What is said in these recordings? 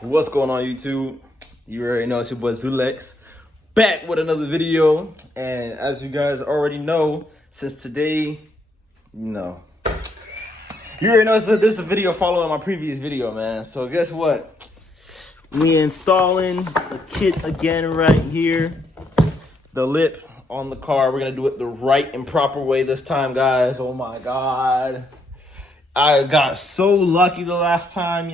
What's going on, YouTube? You already know it's your boy Zulex back with another video. And as you guys already know, since today, you already know this is a video following my previous video, man. So guess what? We installing the kit again right here. The lip on the car. We're gonna do it the right and proper way this time, guys. Oh my God. I got so lucky the last time,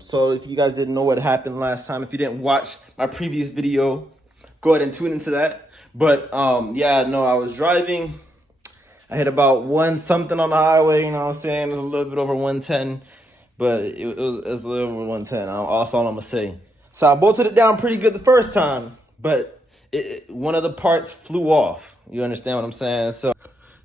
so if you guys didn't know what happened last time, if you didn't watch my previous video, go ahead and tune into that. But I was driving. I hit about one something on the highway, you know what I'm saying? It was a little bit over 110, but it was a little over 110. That's all I'm gonna say. So I bolted it down pretty good the first time, but one of the parts flew off. You understand what I'm saying? So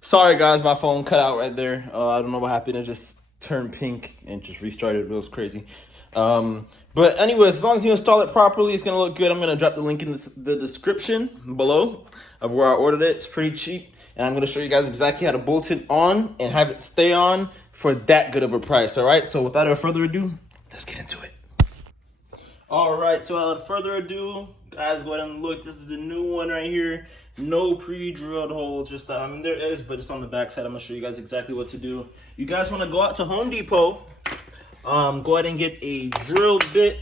sorry guys, my phone cut out right there. I don't know what happened. It just turned pink and just restarted. It was crazy. But anyways, as long as you install it properly, it's gonna look good. I'm gonna drop the link in the description below of where I ordered it. It's pretty cheap. And I'm gonna show you guys exactly how to bolt it on and have it stay on for that good of a price. All right, so without further ado, let's get into it. All right, so without further ado, guys, go ahead and look. This is the new one right here. No pre-drilled holes. Just there is, but it's on the back side. I'm gonna show you guys exactly what to do. You guys want to go out to Home Depot. Go ahead and get a drill bit.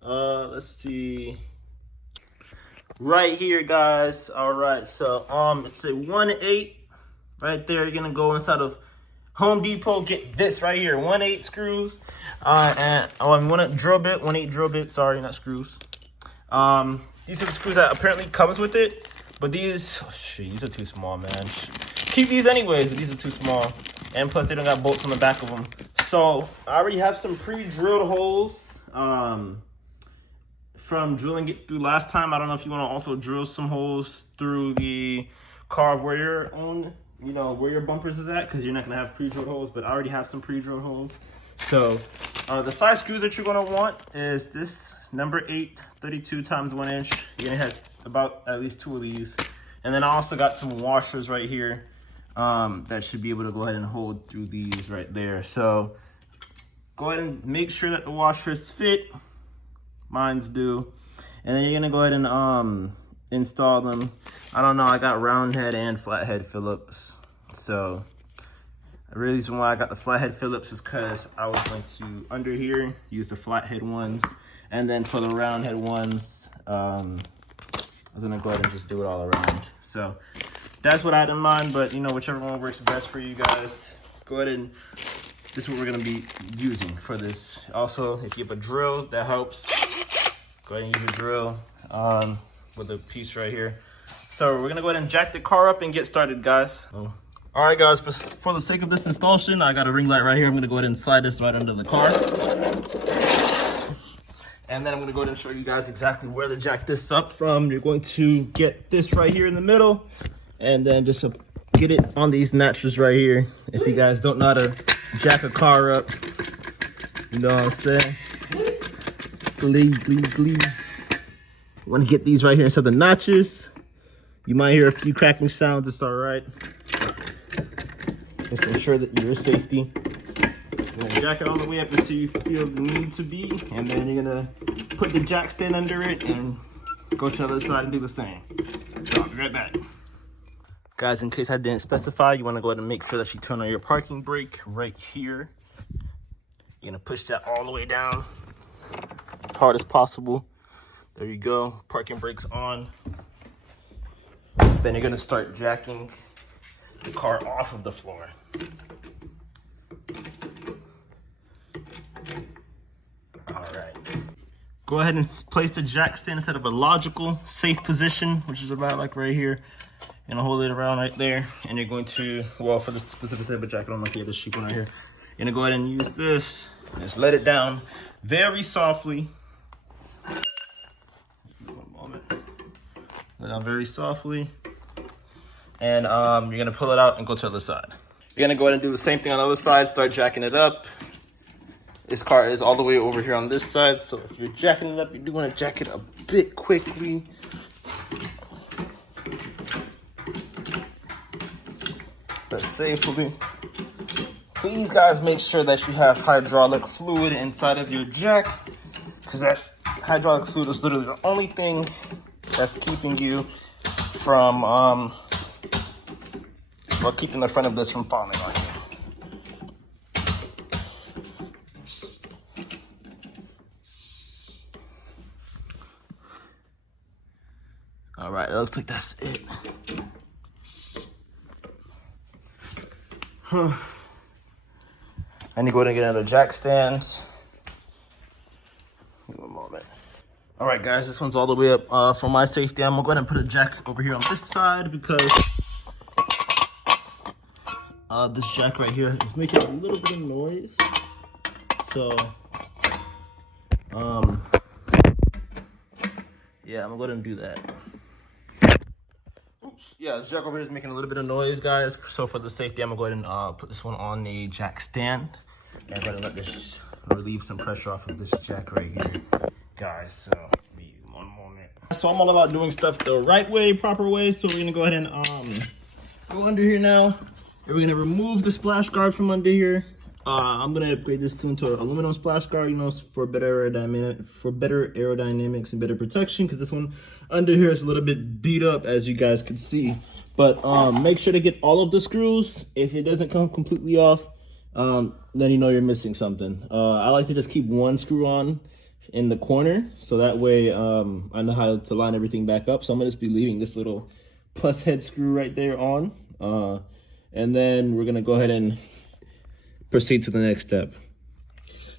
Let's see. Right here, guys. All right, so it's a 1/8 right there. You're gonna go inside of Home Depot, get this right here, 1/8 screws, and one drill bit, 1/8 drill bit. Sorry, not screws. These are the screws that apparently comes with it, but these are too small, man. Keep these anyways, but these are too small, and plus they don't got bolts on the back of them. So I already have some pre-drilled holes from drilling it through last time. I don't know if you want to also drill some holes through the car where your own, where your bumpers is at, because you're not gonna have pre-drilled holes, but I already have some pre-drilled holes. So the size screws that you're gonna want is this number 8, 32 times 1 inch. You're gonna have about at least 2 of these. And then I also got some washers right here that should be able to go ahead and hold through these right there. So go ahead and make sure that the washers fit. Mine's do. And then you're gonna go ahead and install them. I don't know, I got round head and flat head Phillips. So the reason why I got the flathead Phillips is because I was going to, under here, use the flathead ones. And then for the round head ones, I was gonna go ahead and just do it all around. So that's what I had in mind, but whichever one works best for you guys, go ahead and, this is what we're gonna be using for this. Also, if you have a drill, that helps. Go ahead and use a drill with a piece right here. So we're gonna go ahead and jack the car up and get started, guys. All right, guys, for the sake of this installation, I got a ring light right here. I'm gonna go ahead and slide this right under the car. And then I'm gonna go ahead and show you guys exactly where to jack this up from. You're going to get this right here in the middle, and then just get it on these notches right here. If you guys don't know how to jack a car up, you know what I'm saying? Glee. You wanna get these right here inside the notches. You might hear a few cracking sounds, it's all right. Just ensure that you're safety. You're gonna jack it all the way up until you feel the need to be, and then you're gonna put the jack stand under it and go to the other side and do the same. So I'll be right back. Guys, in case I didn't specify, you wanna go ahead and make sure that you turn on your parking brake right here. You're gonna push that all the way down, hard as possible. There you go, parking brake's on. Then you're gonna start jacking the car off of the floor. All right. Go ahead and place the jack stand instead of a logical, safe position, which is about like right here. You're gonna hold it around right there, and you're going to, well, for this specific type of jacket, I don't know if you have this cheap one right here. You're gonna go ahead and use this, just let it down very softly. One moment. Let it down very softly. And you're gonna pull it out and go to the other side. You're gonna go ahead and do the same thing on the other side, start jacking it up. This car is all the way over here on this side, so if you're jacking it up, you do wanna jack it a bit quickly. But safely. please guys make sure that you have hydraulic fluid inside of your jack, because that's hydraulic fluid is literally the only thing that's keeping you from or keeping the front of this from falling on you. All right, it looks like that's it. I need to go ahead and get another jack stands. Give me a moment. All right, guys, this one's all the way up. For my safety, I'm gonna go ahead and put a jack over here on this side because this jack right here is making a little bit of noise. So, yeah, I'm gonna go ahead and do that. Oops. Yeah, this jack over here is making a little bit of noise, guys. So for the safety, I'm gonna go ahead and put this one on a jack stand. And I'm gonna let this relieve some pressure off of this jack right here, guys. So, give me one moment. So I'm all about doing stuff the right way, proper way. So we're gonna go ahead and go under here now. And we're gonna remove the splash guard from under here. I'm gonna upgrade this into an aluminum splash guard, you know, for better aerodynamics and better protection. Because this one under here is a little bit beat up, as you guys can see. But make sure to get all of the screws. If it doesn't come completely off, then you know you're missing something. I like to just keep one screw on in the corner, so that way I know how to line everything back up. So I'm gonna just be leaving this little plus head screw right there on, and then we're gonna go ahead and proceed to the next step.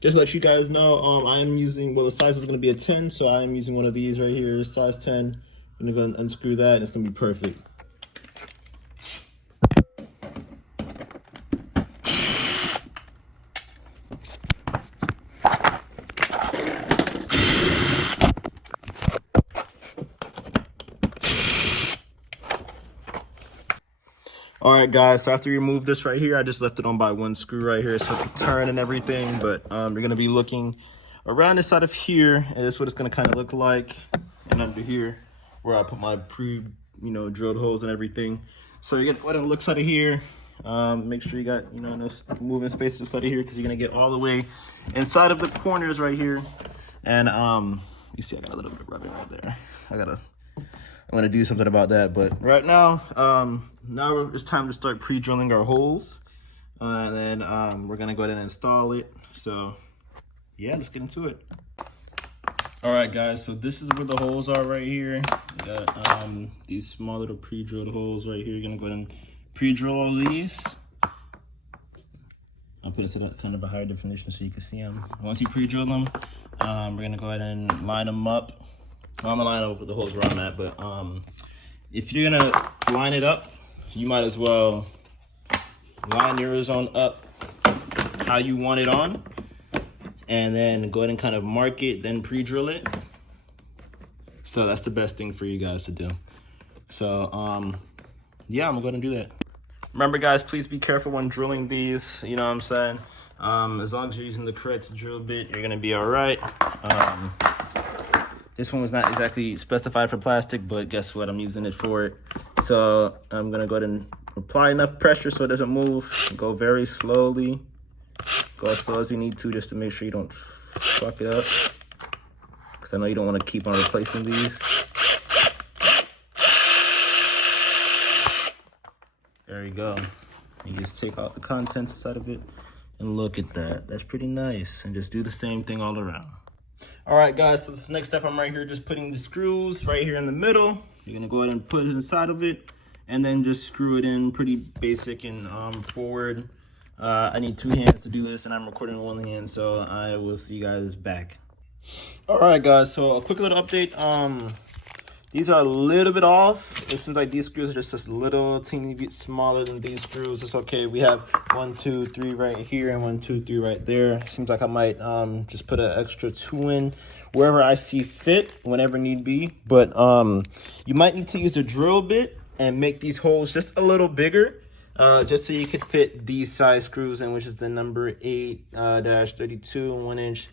Just to let you guys know, I am using, well, the size is gonna be a 10, so I am using one of these right here, size 10. I'm gonna go and unscrew that, and it's gonna be perfect. All right, guys, so after you remove this right here, I just left it on by one screw right here so it can turn and everything. But you're going to be looking around the side of here, and this is what it's going to kind of look like. And under here, where I put my drilled holes and everything. So you're going to go ahead and look side of here. Make sure you got, enough moving space inside of here, because you're going to get all the way inside of the corners right here. And you see I got a little bit of rubbing right there. I'm gonna do something about that, but right now, now it's time to start pre-drilling our holes, and then we're gonna go ahead and install it. So, yeah, let's get into it. All right, guys. So this is where the holes are right here. We got these small little pre-drilled holes right here. You're gonna go ahead and pre-drill all these. I'll put this at kind of a higher definition so you can see them. Once you pre-drill them, we're gonna go ahead and line them up. I'm gonna line up with the holes where I'm at, but if you're gonna line it up, you might as well line yours on up how you want it on, and then go ahead and kind of mark it, then pre-drill it. So that's the best thing for you guys to do. So yeah, I'm gonna go ahead and do that. Remember, guys, please be careful when drilling these, you know what I'm saying? As long as you're using the correct drill bit, you're gonna be all right. This one was not exactly specified for plastic, but guess what? I'm using it for it. So I'm gonna go ahead and apply enough pressure so it doesn't move. Go very slowly. Go as slow as you need to, just to make sure you don't fuck it up. Because I know you don't want to keep on replacing these. There you go. You just take out the contents inside of it, and look at that. That's pretty nice. And just do the same thing all around. All right, guys, so this next step, I'm right here just putting the screws right here in the middle. You're gonna go ahead and put it inside of it, and then just screw it in pretty basic and forward. I need two hands to do this, and I'm recording with one hand, so I will see you guys back. All right, guys, so a quick little update. These are a little bit off. It seems like these screws are just a little teeny bit smaller than these screws. It's okay. We have 1, 2, 3 right here and 1, 2, 3 right there. Seems like I might just put an extra 2 in wherever I see fit, whenever need be. But you might need to use a drill bit and make these holes just a little bigger, just so you could fit these size screws in, which is the number 8-32 1 inch.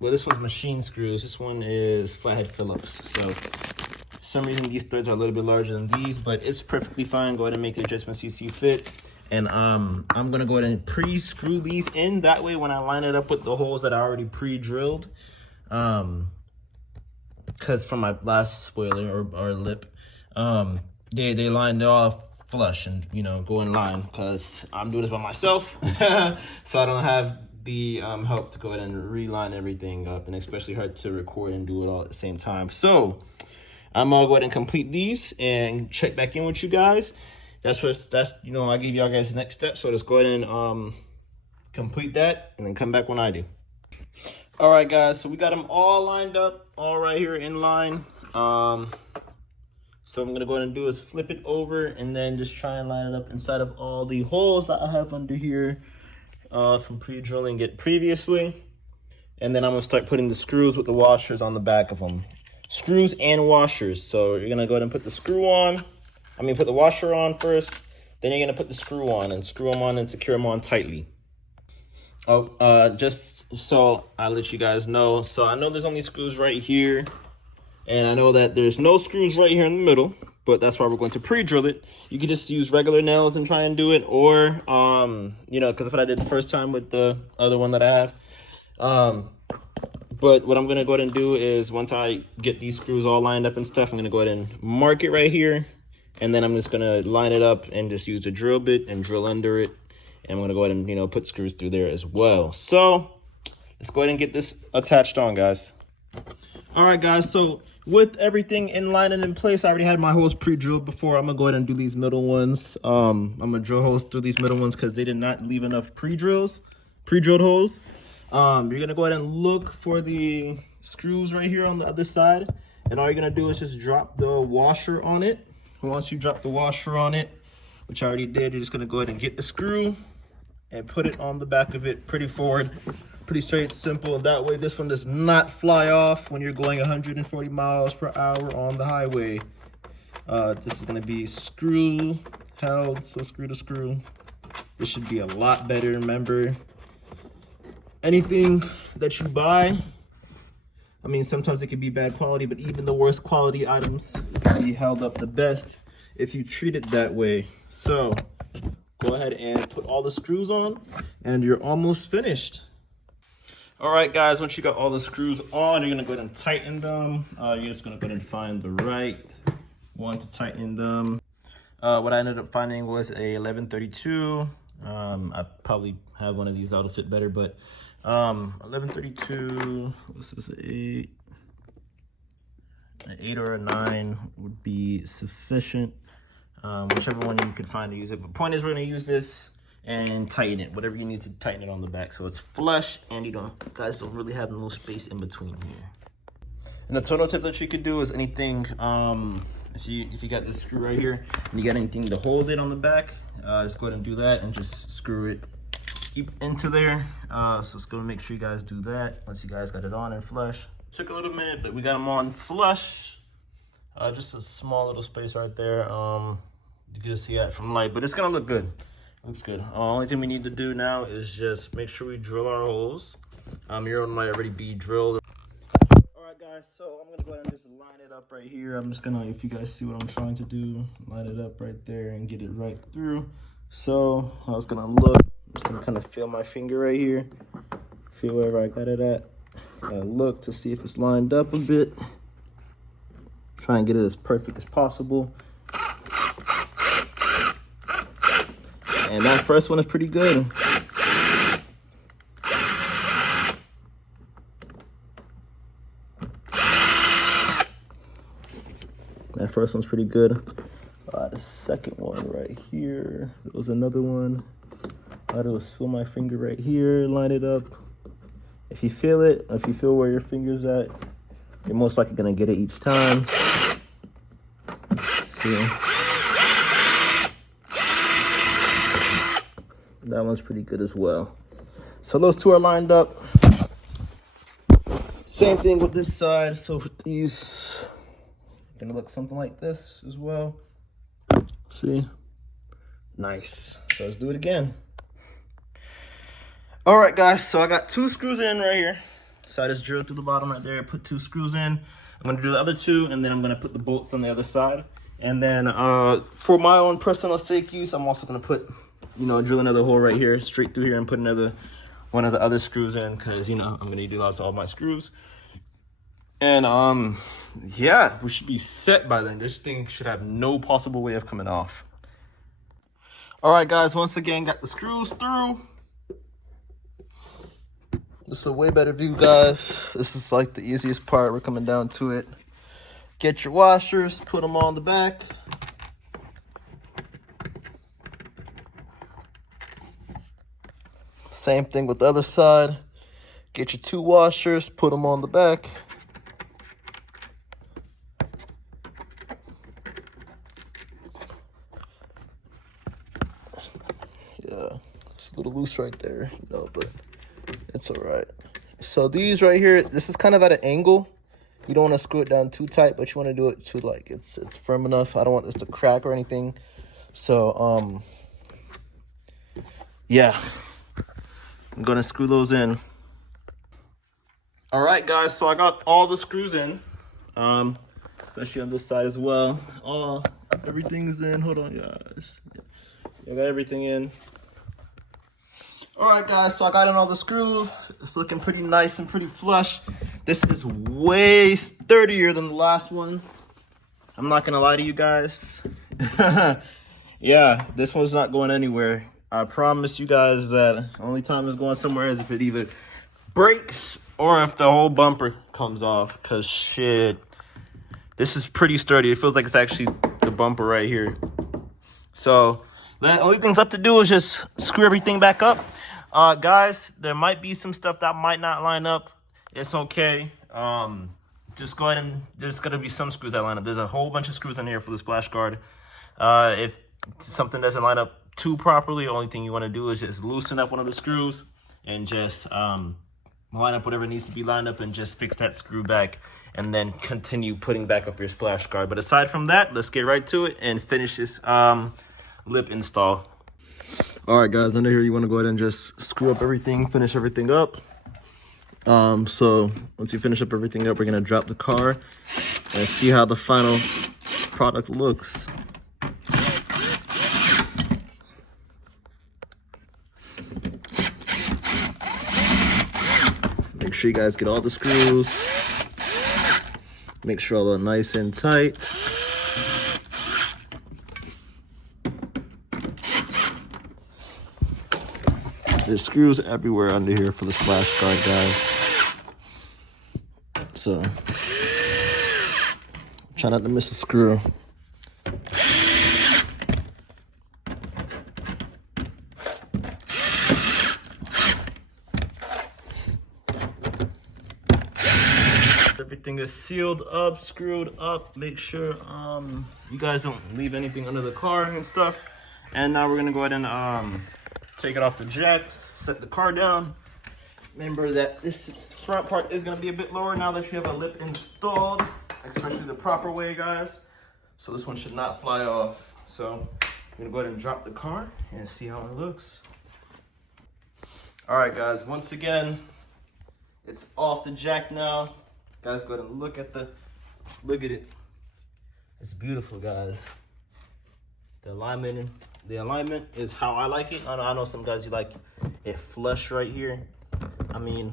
Well, this one's machine screws. This one is flathead Phillips. So for some reason these threads are a little bit larger than these, but it's perfectly fine. Go ahead and make the adjustments you see fit. And I'm gonna go ahead and pre-screw these in. That way when I line it up with the holes that I already pre-drilled, because from my last spoiler or lip, they lined it off flush and, you know, go in line, because I'm doing this by myself. So I don't have the help to go ahead and reline everything up, and especially hard to record and do it all at the same time. So I'm gonna go ahead and complete these and check back in with you guys. That's you know, I gave y'all guys the next step. So let's go ahead and complete that and then come back when I do. All right, guys, so we got them all lined up, all right here in line. So I'm gonna go ahead and do is flip it over and then just try and line it up inside of all the holes that I have under here from pre-drilling it previously. And then I'm gonna start putting the screws with the washers on the back of them. Screws and washers. So you're gonna go ahead and put the screw on. Put the washer on first, then you're gonna put the screw on and screw them on and secure them on tightly. Oh, just so I'll let you guys know. So I know there's only screws right here, and I know that there's no screws right here in the middle, but that's why we're going to pre-drill it. You can just use regular nails and try and do it, or, you know, because that's what I did the first time with the other one that I have. But what I'm gonna go ahead and do is once I get these screws all lined up and stuff, I'm gonna go ahead and mark it right here. And then I'm just gonna line it up and just use a drill bit and drill under it. And I'm gonna go ahead and, you know, put screws through there as well. So let's go ahead and get this attached on, guys. All right, guys, so with everything in line and in place, I already had my holes pre-drilled before. I'm gonna go ahead and do these middle ones. I'm gonna drill holes through these middle ones because they did not leave enough pre-drilled holes. You're gonna go ahead and look for the screws right here on the other side. And all you're gonna do is just drop the washer on it. Once you drop the washer on it, which I already did, you're just gonna go ahead and get the screw and put it on the back of it pretty forward, pretty straight, simple. That way this one does not fly off when you're going 140 miles per hour on the highway. This is gonna be screw held, so screw to screw. This should be a lot better. Remember, anything that you buy, sometimes it can be bad quality, but even the worst quality items can be held up the best if you treat it that way. So go ahead and put all the screws on and you're almost finished. All right, guys, once you got all the screws on, you're gonna go ahead and tighten them. You're just gonna go ahead and find the right one to tighten them. What I ended up finding was a 1132. I probably have one of these that'll fit better, but 1132, this is an 8 or a 9 would be sufficient. Whichever one you could find to use it. But point is, we're gonna use this and tighten it, whatever you need to tighten it on the back, so it's flush and guys don't really have no space in between here. And the total tip that you could do is anything, if you got this screw right here and you got anything to hold it on the back, just go ahead and do that and just screw it into there. So let's go make sure you guys do that once you guys got it on and flush. Took a little minute, but we got them on flush. Just a small little space right there. You can just see that from light, but it's gonna look good. Looks good. Only thing we need to do now is just make sure we drill our holes. Your own might already be drilled. All right, guys, so I'm gonna go ahead and just line it up right here. I'm just gonna, if you guys see what I'm trying to do, line it up right there and get it right through. So I was gonna look, I'm just gonna kind of feel my finger right here, feel wherever I got it at. Look to see if it's lined up a bit. Try and get it as perfect as possible. And that first one is pretty good. That first one's pretty good. The second one right here, there was another one. All I did was feel my finger right here, line it up. If you feel it, if you feel where your finger's at, you're most likely gonna get it each time. See? That one's pretty good as well. So those two are lined up. Same thing with this side. So for these, gonna look something like this as well. See? Nice. So let's do it again. All right, guys, so I got 2 screws in right here. So I just drilled through the bottom right there, put 2 screws in. I'm gonna do the other 2, and then I'm gonna put the bolts on the other side. And then for my own personal sake use, I'm also gonna put you know, drill another hole right here, straight through here, and put one of the other screws in, because, you know, I'm gonna utilize all my screws. And yeah, we should be set by then. This thing should have no possible way of coming off. All right, guys, once again, got the screws through. This is a way better view, guys. This is like the easiest part. We're coming down to it. Get your washers, put them on the back. Same thing with the other side. Get your 2 washers, put them on the back. Yeah, it's a little loose right there, you know, but it's all right. So these right here, this is kind of at an angle. You don't want to screw it down too tight, but you want to do it to like it's firm enough. I don't want this to crack or anything. So yeah, I'm gonna screw those in. All right, guys, so I got all the screws in, especially on this side as well. Everything's in. Hold on, guys. I got everything in. All right, guys, so I got in all the screws. It's looking pretty nice and pretty flush. This is way sturdier than the last one. I'm not gonna lie to you guys. Yeah, this one's not going anywhere. I promise you guys that only time it's going somewhere is if it either breaks or if the whole bumper comes off. Cause shit, this is pretty sturdy. It feels like it's actually the bumper right here. So the only thing's up to do is just screw everything back up. Guys, there might be some stuff that might not line up. It's okay. Just go ahead and there's gonna be some screws that line up. There's a whole bunch of screws in here for the splash guard. If something doesn't line up too properly, the only thing you want to do is just loosen up one of the screws and just line up whatever needs to be lined up and just fix that screw back, and then continue putting back up your splash guard. But aside from that, let's get right to it and finish this lip install. All right, guys, under here you want to go ahead and just screw up everything, finish everything up. So once you finish up everything up, we're gonna drop the car and see how the final product looks. Make sure you guys get all the screws. Make sure all they're nice and tight. There's screws everywhere under here for the splash guard, guys. So try not to miss a screw. Everything is sealed up, screwed up. Make sure you guys don't leave anything under the car and stuff. And now we're gonna go ahead and take it off the jacks, set the car down. Remember that this front part is gonna be a bit lower now that you have a lip installed, especially the proper way, guys. So this one should not fly off. So I'm gonna go ahead and drop the car and see how it looks. All right, guys, once again, it's off the jack now. Guys, go ahead and look at it. It's beautiful, guys. The alignment is how I like it. I know some guys, you like it flush right here. I mean,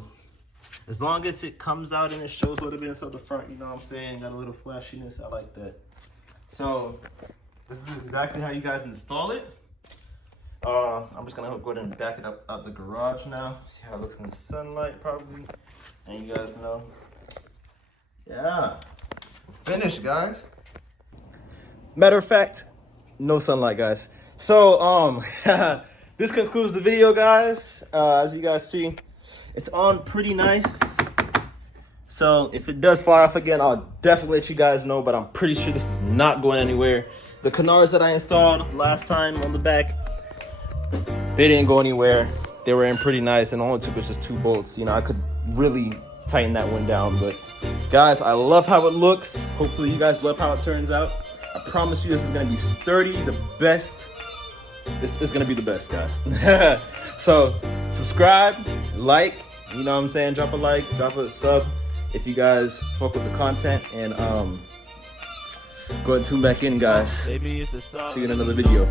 as long as it comes out and it shows a little bit inside the front, you know what I'm saying? Got a little flashiness, I like that. So this is exactly how you guys install it. I'm just gonna go ahead and back it up out the garage now. See how it looks in the sunlight probably. And you guys know. Yeah, finished, guys. Matter of fact, no sunlight, guys. So this concludes the video, guys. As you guys see, it's on pretty nice. So if it does fly off again, I'll definitely let you guys know, but I'm pretty sure this is not going anywhere. The canards that I installed last time on the back, they didn't go anywhere. They were in pretty nice, and all it took was just 2 bolts. You know, I could really tighten that one down, but guys, I love how it looks. Hopefully you guys love how it turns out. I promise you this is gonna be sturdy, the best. This is gonna be the best, guys. So subscribe, like, you know what I'm saying? Drop a like, drop a sub if you guys fuck with the content, and go ahead and tune back in, guys. See you in another video.